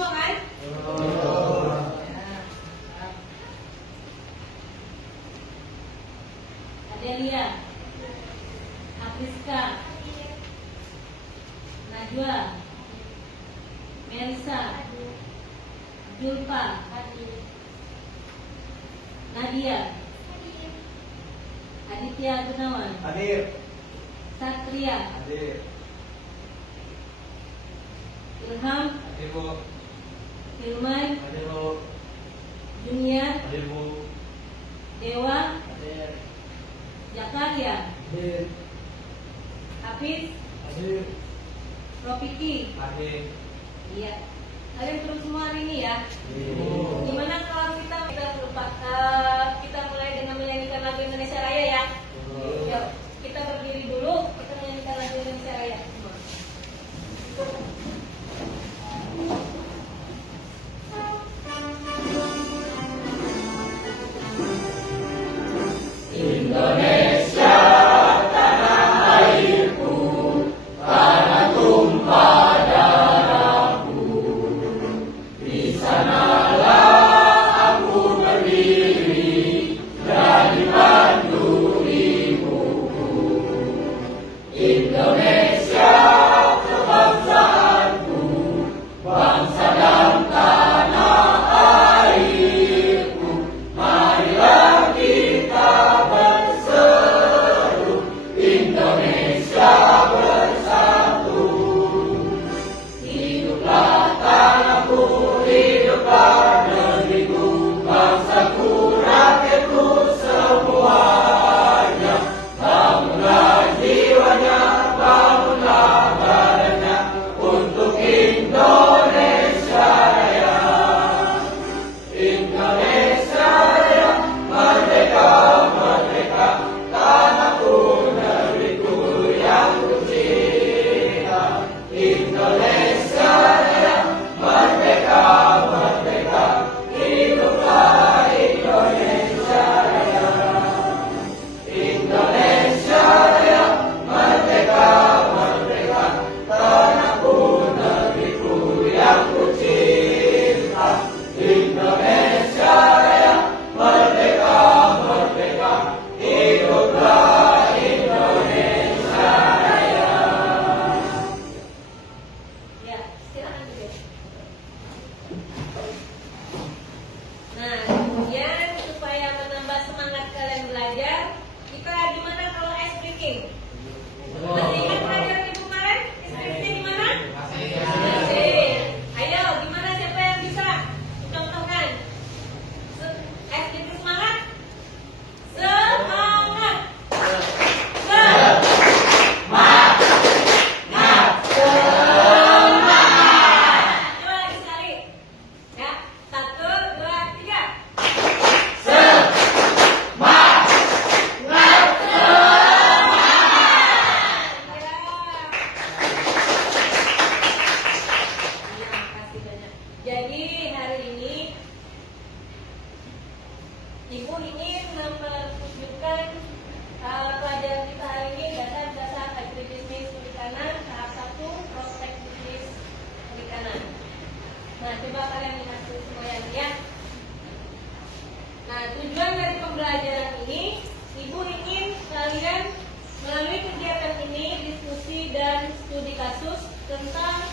semua kan? Adelia, Apriska, Najwa, Melisa, Julpa, Nadia, Aditya Gunawan, Hadir. Satria, Hadir. Ilham, Hadir, Bu. Hilman, Hadir, Bu. Junior, Hadir, Bu. Dewa, Hadir. Zakaria, Hadir. Hafiz, Hadir. Rofiki. Hadir. Iya. Kalian turun semua hari ini ya. Bu. Gimana kalau kita mulai dengan menyanyikan lagu Indonesia Raya ya? Yuk, kita berdiri dulu, kita menyanyikan lagu Indonesia Raya. Ya, silakan duduk. Nah, kemudian supaya menambah semangat kalian belajar, kita gimana kalau ice breaking? Masih ingat pelajaran ibu kemarin? Ice breaking di mana? Masih. Ayo, gimana siapa yang bisa? Contohkan. Ice breaking semangat? Semangat. Coba lagi sekali. Ya, 1, 2, 3. Jadi hari ini Ibu ingin mempertunjukkan pelajaran kita hari ini dasar-dasar agribisnis perikanan tahap 1 prospek bisnis perikanan. Nah, coba kalian lihat dulu semuanya ya. Nah, tujuan dari pembelajaran ini, Ibu ingin kalian melalui kegiatan ini diskusi dan studi kasus tentang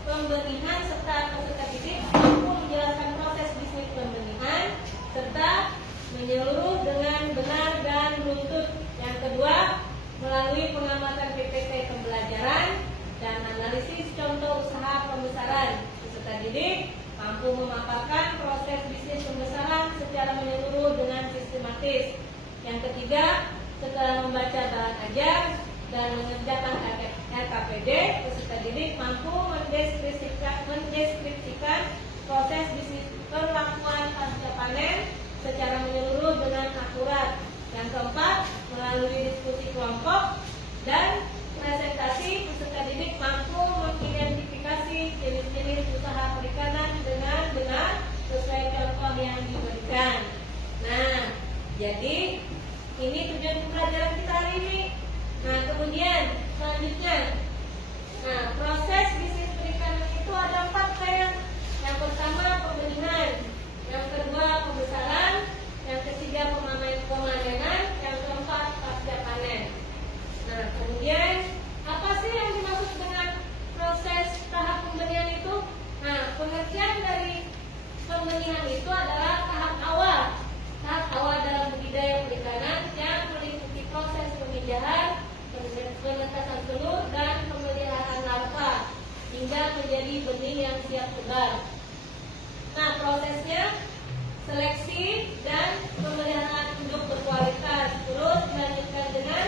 pembenihan serta peserta didik mampu menjelaskan proses bisnis pembenihan serta menyeluruh dengan benar dan runtut. Yang kedua, melalui pengamatan PPT pembelajaran dan analisis contoh usaha pembesaran. Peserta didik mampu memaparkan proses bisnis pembesaran secara menyeluruh dengan sistematis. Yang ketiga, setelah membaca bahan ajar dan mengerjakan RKPD, peserta didik mampu mendeskripsikan proses bisnis perlakuan pasca panen secara menyeluruh dengan akurat. Yang keempat, melalui diskusi kelompok dan presentasi, peserta didik mampu mengidentifikasi jenis-jenis usaha perikanan dengan benar sesuai contoh yang diberikan. Nah, jadi ini tujuan pembelajaran kita hari ini. Nah, kemudian selanjutnya, proses bisnis perikanan itu ada 4 pembenihan itu adalah tahap awal. Tahap awal dalam budidaya perikanan yang meliputi proses pemijahan, penetasan telur, dan pemeliharaan larva hingga menjadi benih yang siap tebar. Nah, prosesnya seleksi dan pemeliharaan induk berkualitas, terus dilanjutkan dengan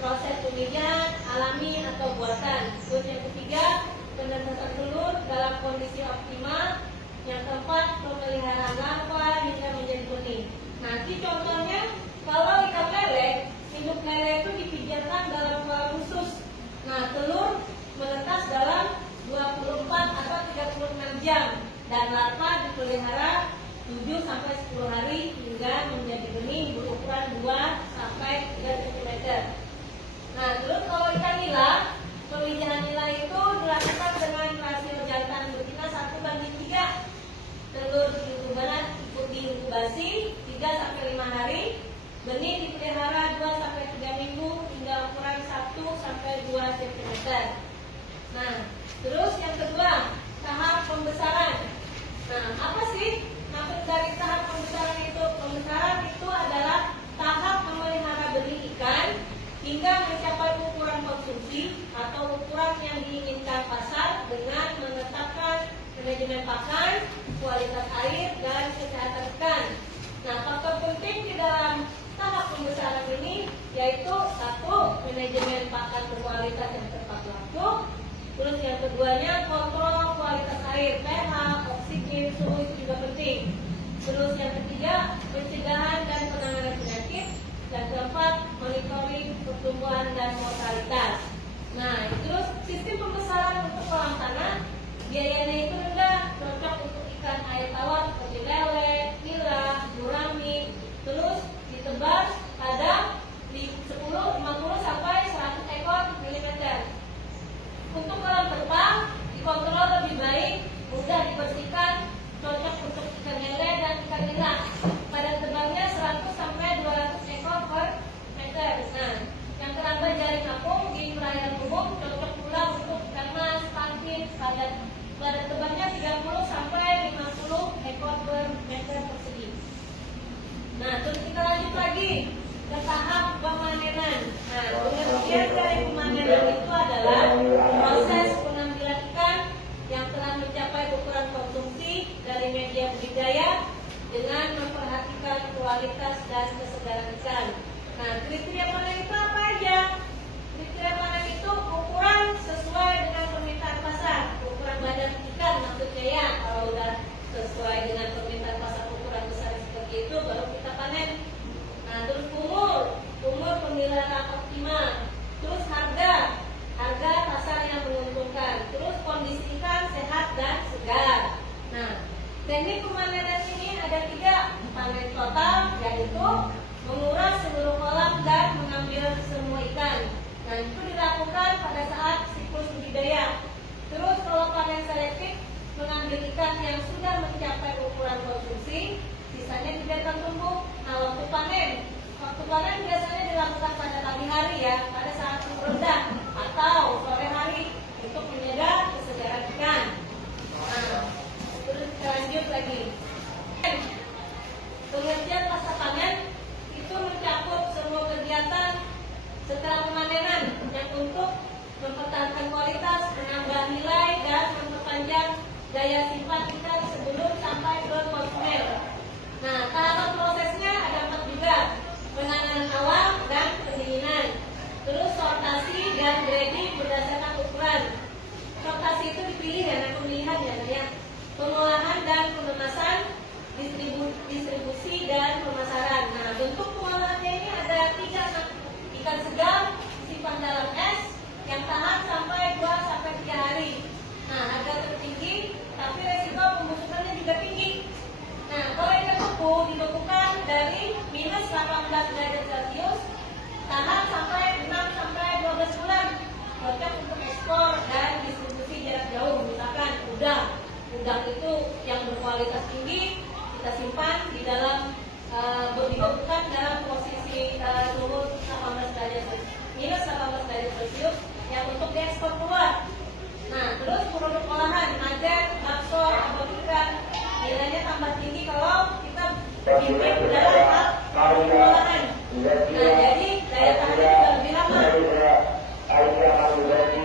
proses pemijahan alami atau buatan. Terus yang ketiga, penetasan telur dalam kondisi optimal. Yang keempat, pemeliharaan larva hingga menjadi benih. Nanti contohnya, kalau ikan lele, induk lele itu dipijatkan dalam kolam khusus. Nah, telur menetas dalam 24 atau 36 jam dan larva dipelihara 7 sampai 10 hari hingga menjadi benih berukuran 2 sampai 3 cm. Nah, terus kalau ikan nila, pemijahan nila itu dilakukan dengan rasio jantan betina 1:3. Telur diinkubasi 3 sampai 5 hari. Benih dipelihara 2 sampai 3 minggu hingga ukuran 1 sampai 2 cm. Nah, terus yang kedua, tahap pembesaran. Nah, apa sih maksud dari tahap pembesaran itu? Pembesaran itu adalah tahap memelihara benih ikan hingga mencapai ukuran konsumsi atau ukuran yang diinginkan pasar dengan menetapkan manajemen pakan, kualitas air, dan kesehatan ikan. Nah, faktor penting di dalam tahap pembesaran ini yaitu 1. Manajemen pakan berkualitas yang tepat waktu. Terus yang keduanya, kontrol kualitas air, pH, oksigen, suhu itu juga penting. Terus yang ketiga, pencegahan dan penanganan penyakit. Dan keempat, monitoring pertumbuhan dan mortalitas. Nah, terus sistem pembesaran untuk kolam tanah, biayanya itu rendah, cocok untuk ikan air tawar seperti lele, nila, gurami. Terus ditebar pada 50 sampai 100 ekor milimeter. Untuk kolam terpal dikontrol lebih baik, mudah dibersihkan, cocok untuk ikan lele dan ikan nila. Pada tebalnya 100 sampai 200 ekor per meter. Nah, yang keramba jaring apung di perairan umum cocok pula untuk ikan mas, patin, padat. Pada tebalnya 30 sampai 50 ekor per meter persegi. Nah, terus kita lanjut lagi ke tahap pemanenan. Nah, pengertian dari pemanenan itu adalah proses pengambilan ikan yang telah mencapai ukuran konsumsi dari media budidaya dengan memperhatikan kualitas dan kesegaran ikan. Nah, kriteria panen itu apa aja? Kriteria panen itu ukuran sesuai dengan permintaan pasar. Ukuran badan ikan maksudnya ya, kalau udah sesuai dengan permintaan pasar ukuran besar seperti itu baru kita panen. Nah, terus umur pemeliharaan optimal. Terus harga pasar yang menguntungkan. Terus kondisi ikan sehat dan segar. Nah, teknik pemanenan ini ada 3. Panen total, yaitu menguras seluruh kolam dan mengambil semua ikan. Nah, itu dilakukan pada saat siklus budidaya. Terus kalau panen selektif, mengambil ikan yang sudah mencapai ukuran konsumsi, sisanya dibiarkan tumbuh. Nah, waktu panen biasanya dilakukan pada pagi hari ya, pada saat suhu rendah atau sore hari untuk menjaga kesegaran ikan. Nah, terus kita lanjut lagi. Pengertian pasca panen itu mencakup semua kegiatan setelah pemanenan yang untuk mempertahankan kualitas, menambah nilai, dan memperpanjang daya simpan ikan sebelum sampai ke konsumen. Nah, tahapan prosesnya ada 4 juga. Penanganan awal dan pendinginan. Terus sortasi dan grading berdasarkan ukuran. Sortasi itu dipilih ya, pemilihan ya. Pengolahan dan pengemasan, distribusi dan pemasaran. Nah, bentuk pengolahannya ini ada 3. Ikan segar disimpan dalam es yang tahan sampai 2 sampai 3 hari. Nah, harga tertinggi tapi resiko pembusukannya juga tinggi. Nah, kalau ikan beku dibekukan dari minus 18 derajat Celcius, tahan sampai 6 sampai 12 bulan. Cocok untuk ekspor dan distribusi jarak jauh. Misalkan udang itu yang berkualitas tinggi kita simpan di dalam dibekukan dalam posisi suhu 18 derajat minus 18 derajat Celcius yang untuk diekspor keluar. Nah, terus produk olahan, nugget, bakso, abon ikan, nilainya tambah tinggi mimpin dalam hal pengolahan. Nah, jadi daya tahannya juga lebih lama.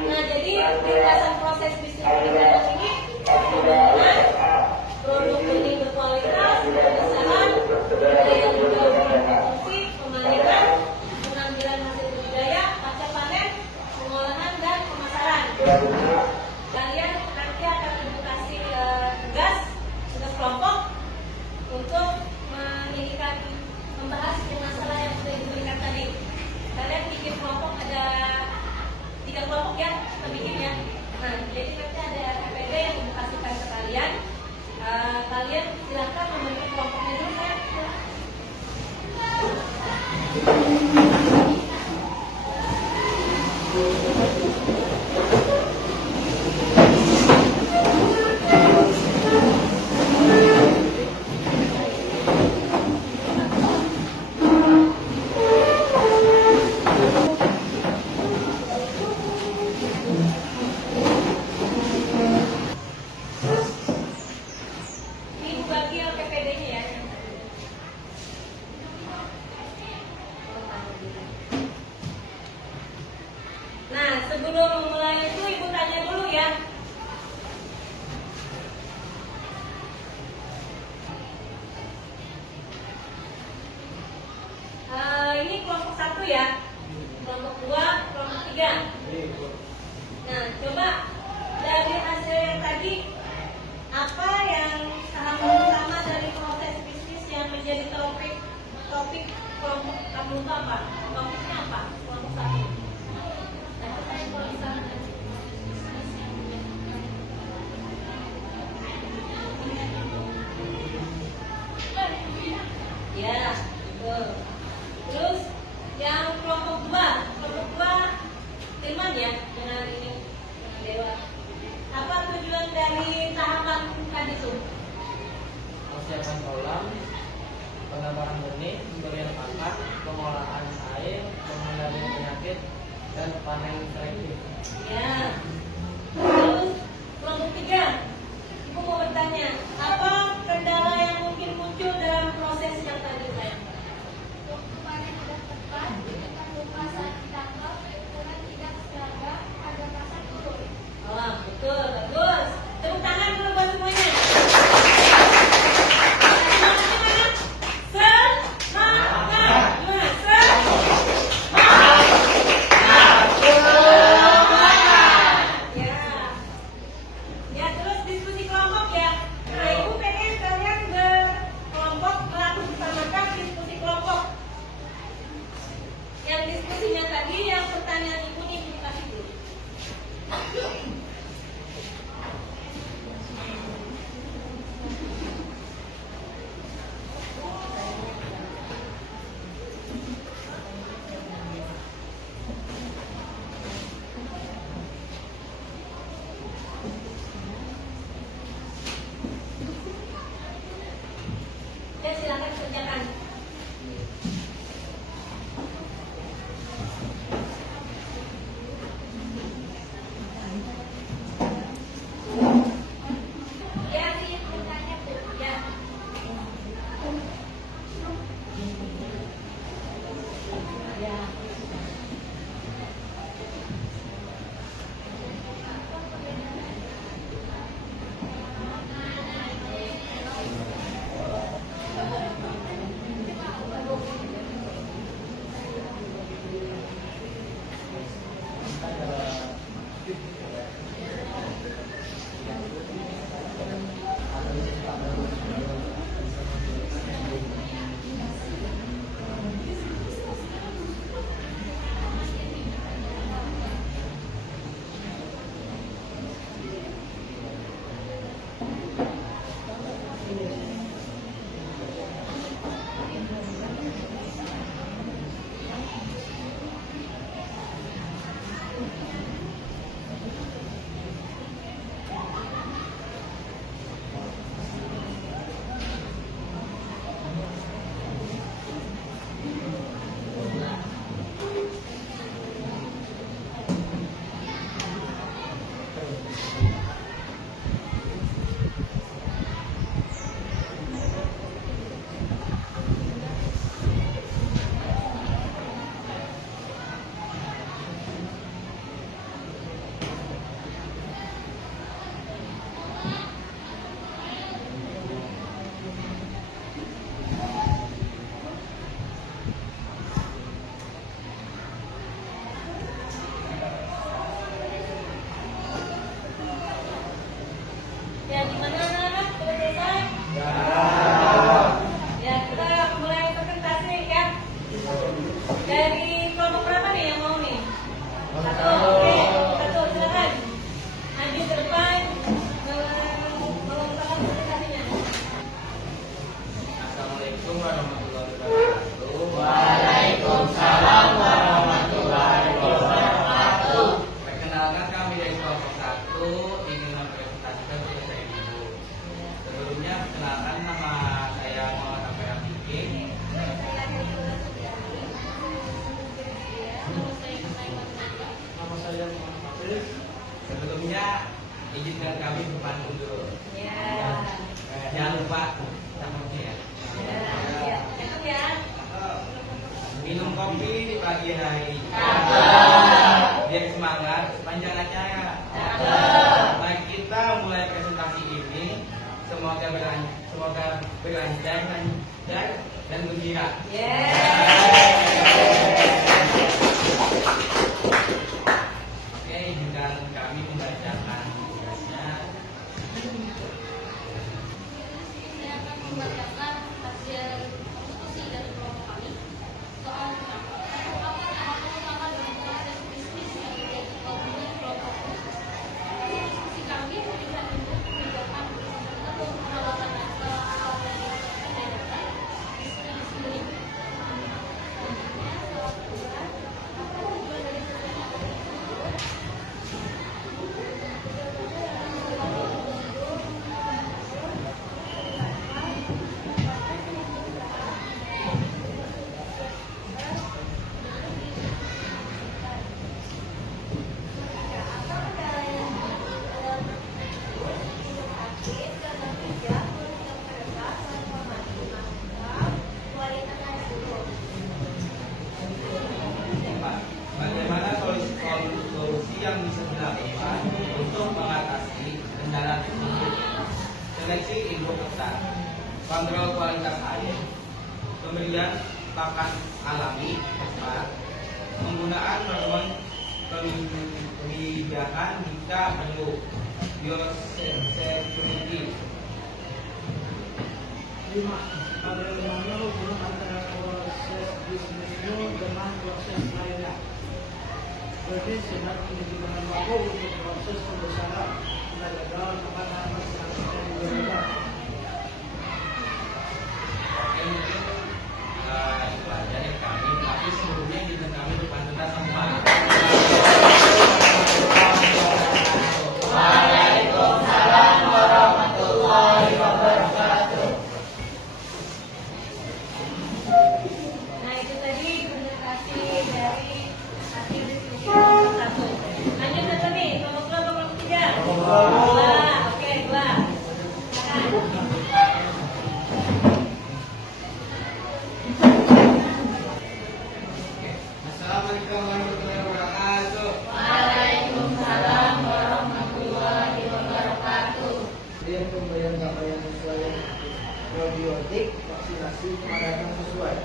Nah, jadi ringkasan proses bisnis peningkatan ini pembangunan produk benih berkualitas, pemasaran, budaya hijau berfungsi, pemanenan, pengambilan hasil budidaya, pasca panen, pengolahan dan pemasaran. Kalian nanti akan edukasi tugas kelompok untuk membahas masalah yang sudah diberikan tadi. Kalian bikin kelompok ada 3 kelompok ya, kita bikin ya. Nah, jadi nanti ada KPD yang edukasikan ke kalian. Kalian silakan membentuk kelompoknya dulu ya. Ini bagi PPD-nya ya. Nah, sebelum memulai itu Ibu tanya dulu ya. Ini kelompok 1 ya. Kelompok 2, kelompok 3. Nah, coba dari hasil yang tadi, apa yang tahap utama dari proses bisnis yang menjadi topik kelompok kamu itu apa? Topiknya apa? Kelompok 1. Ya, betul. Terus yang kelompok 2 Tilman ya, dengan ini dengan Dewa. Apa tujuan dari tahapan tadi itu? Persiapan kolam, penambahan benih, pemberian pakan, pengolahan air, pengendalian penyakit, dan panen selektif. Ya. Terus kelompok 3, Ibu mau bertanya, apa kendala yang mungkin muncul dalam proses yang tadi saya? Waktu panen tidak tepat, ikan lupa saat ditangkap, ukuran tidak seragam, ada pasar turun. Oh, betul, bagus. Tepuk tangan dulu buat semuanya. Semangat. Gimana? Semangat. Ya. Ya, terus di pagi hari? Biar semangat sepanjang acara. Mari kita mulai presentasi ini. Semoga berlancar dan gembira. Oke, izinkan kami membacakan tugasnya. Saya akan membacakan hasil diskusi dari kelompok kami. Soal pertama, apa dalam proses bisnis yang menjadi opini kelompok ini? Diskusi kami melihat untuk kebijakan untuk penawaran data bisnis sendiri. Selanjutnya, soal kedua, apa tujuan dari kegiatan tersebut? Bagaimana solusi yang bisa dilakukan untuk mengatasi kendala tersebut? Seleksi induk ketat, kontrol kualitas air, pemberian pakan alami tepat, penggunaan hormon kebijakan jika perlu, biosecurity. 5. Bagaimana hubungan antara proses bisnismu dengan proses lainnya? Bisnis sedang menjadi bahan baku untuk proses pembesaran dan gagal kepada masyarakat yang berbeda. Oke, mungkin itu aja dari kami, tapi sebelumnya kita kami depan tuntas semua. Waalaikumsalam warahmatullahi wabarakatuh. Nah, itu tadi presentasi dari hasil diskusi kelompok 1. Lanjut satu nih, kelompok 2 atau kelompok 3? Oke, 2. Silakan. Assalamualaikum warahmatullahi wabarakatuh. Waalaikumsalam warahmatullahi wabarakatuh. Kemudian pemberian capaian sesuai probiotik, vaksinasi kepadatan sesuai.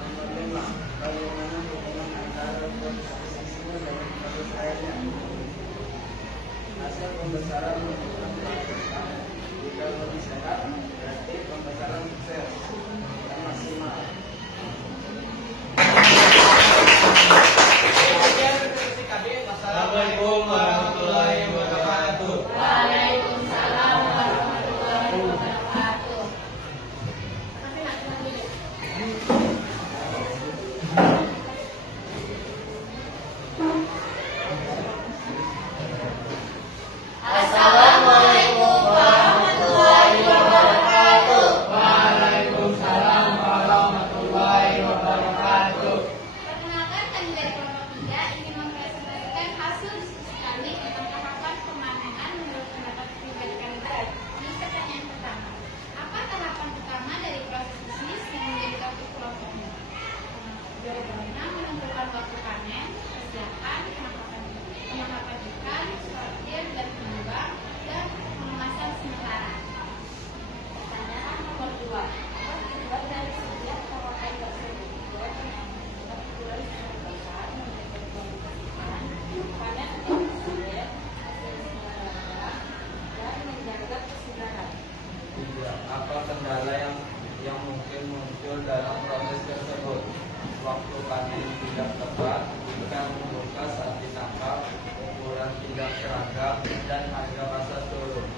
Nomor 5. Bagaimana hubungan antara proses bisnismu dengan proses lainnya? Hasil pembesaran menunjukkan bahwa jika lebih sehat, berarti pembesaran sukses dan maksimal. Assalamualaikum warahmatullahi wabarakatuh. Waalaikumsalam warahmatullahi wabarakatuh. Assalamualaikum warahmatullahi wabarakatuh. Waalaikumsalam warahmatullahi wabarakatuh. Perkenalkan, kami dari kelompok 3 ingin mempresentasikan hasil diskusi kami tentang tahapan pemanenan menurut pendapat pribadi kami. Ini pertanyaan pertama. Apa tahapan pertama dari proses bisnis yang menjadi topik kelompok ini? Jawabannya menentukan waktu panen, persiapan, penangkapan ikan, sortir dan pengembang, dan pengemasan sementara. Pertanyaan nomor 2. Apa tujuan dari setiap tahapan tersebut? Jawabannya besar menjaga kualitas ikan, panen yang sesuai, hasil semua dan menjaga kesegaran. Apa kendala yang mungkin muncul dalam proses tersebut? Waktu panen tidak tepat, ikan membuka saat ditangkap, ukuran tidak seragam, dan harga pasar turun.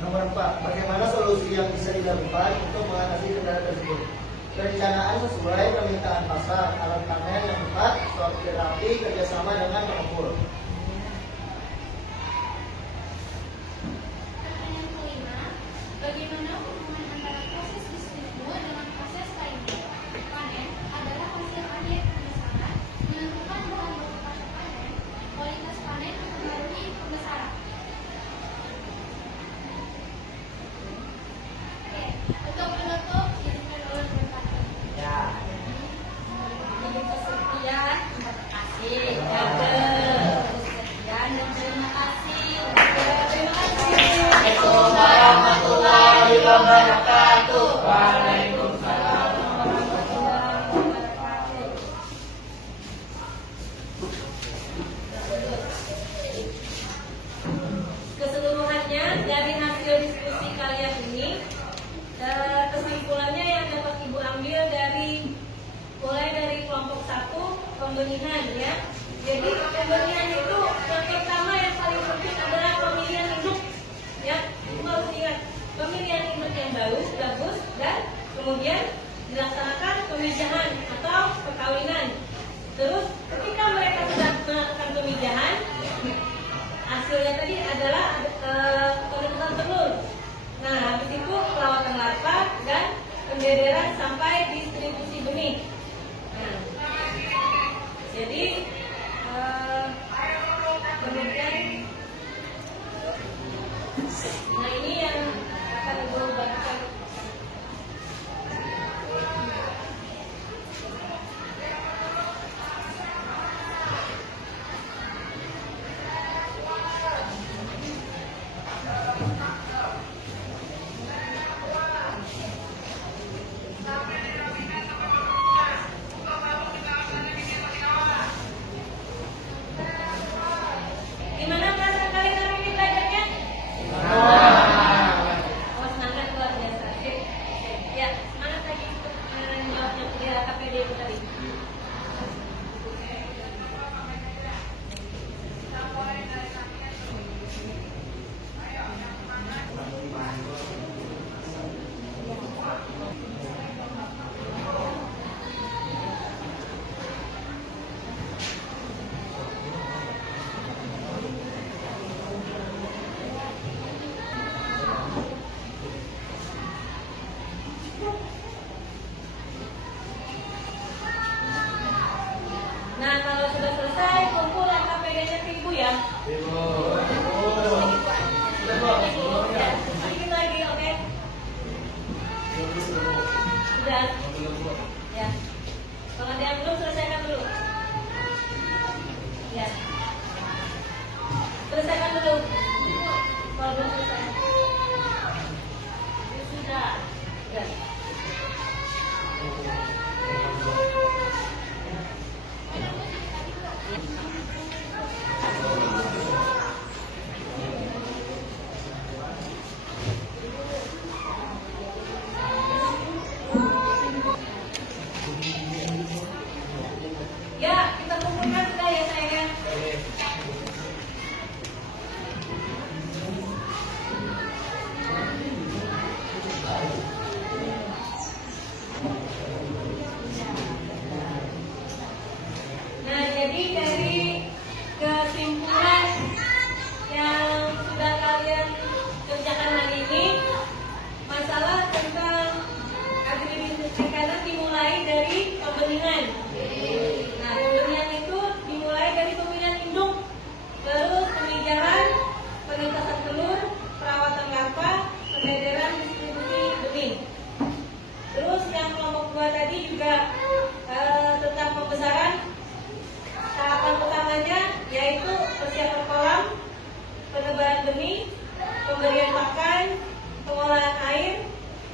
Nomor 4. Bagaimana solusi yang bisa dilakukan untuk mengatasi kendala tersebut? Perencanaan sesuai permintaan pasar, alat panen yang tepat, sortir rapi, kerjasama dengan pengepul. Pertanyaan kelima, bagaimana hubungan antara proses bisnismu dengan proses lainnya? Panen adalah hasil akhir pembesaran, menentukan bahan baku pasca panen, kualitas panen mempengaruhi pembesaran. Oke, untuk penutup, izinkan ulun berkata. Ya, wabarakatuh. Waalaikumsalam. Keseluruhannya dari hasil diskusi kalian ini, kesimpulannya yang dapat ibu ambil dari mulai dari kelompok 1 pembenihan ya. Jadi pembenihan itu yang pertama yang paling penting adalah pemilihan induk ya. Ibu harus ingat pemilihan induk yang bagus dan kemudian dilaksanakan pemijahan atau perkawinan. Terus ketika mereka sudah melakukan pemijahan, hasilnya tadi adalah penentuan telur. Nah, habis itu perawatan larva dan pembederan sampai distribusi benih. Nah, jadi kemudian, nah ini yang akan ibu bagikan. Gimana perasaan kalian hari ini belajarnya? Oh, semangat luar biasa. Oke. Ya, semangat lagi untuk menjawabnya ya KPD itu tadi. Nah, kalau sudah selesai, kumpul KPD-nya ke ibu ya. Sedikit lagi, oke? Sudah. Ya. Kalau ada yang belum, selesaikan dulu. Ya. Selesaikan dulu. Kalau belum selesai. Sudah. Ya. Ya, kita kumpulkan sudah ya sayang. Nah, jadi dari kesimpulan yang sudah kalian kerjakan hari ini, masalah tentang agribisnis perikanan dimulai dari pembenihan. Nah, pembenihan itu dimulai dari pemilihan induk, terus pemijahan, penetasan telur, perawatan larva, pembederan, distribusi benih. Terus yang kelompok 2 tadi juga tentang pembesaran. Tahapan utamanya yaitu persiapan kolam, penebaran benih, pemberian pakan, pengolahan air,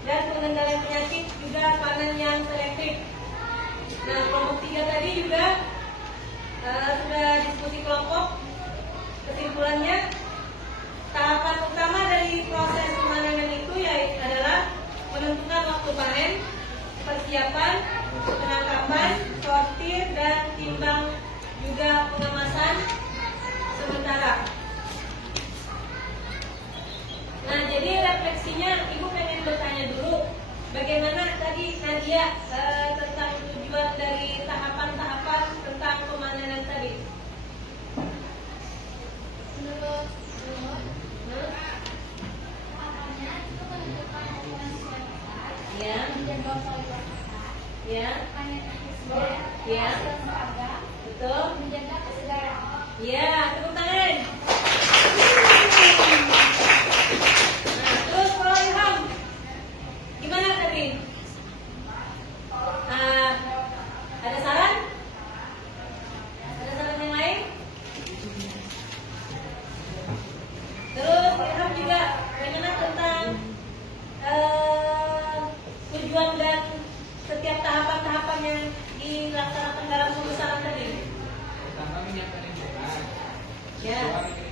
dan pengendalian penyakit, juga panen yang selektif. Nah, kelompok 3 tadi juga sudah diskusi kelompok. Kesimpulannya, tahapan utama dari proses pemanenan itu yaitu adalah menentukan waktu panen, persiapan, penangkapan, sortir, dan timbang, juga pengemasan sementara. Nah, jadi refleksinya, Ibu pengen bertanya dulu, bagaimana tadi Nadia tentang tujuan dari tahapan-tahapan tentang pemanenan tadi? Menurut tahapannya itu menentukan ukuran sesuai pasar, Ya. menjaga kualitas pasar, Ya, panen efisien, Ya. hasil seragam, betul. menjaga kesegaran. Ya, tepuk tangan. Nah, terus kalau Ilham, gimana tadi? Ada saran? Ada saran yang lain? Terus Ilham juga bagaimana tentang tahapan yang dilaksanakan dalam pembesaran tadi? Pertama menyiapkan lingkungan. Ya. Kedua,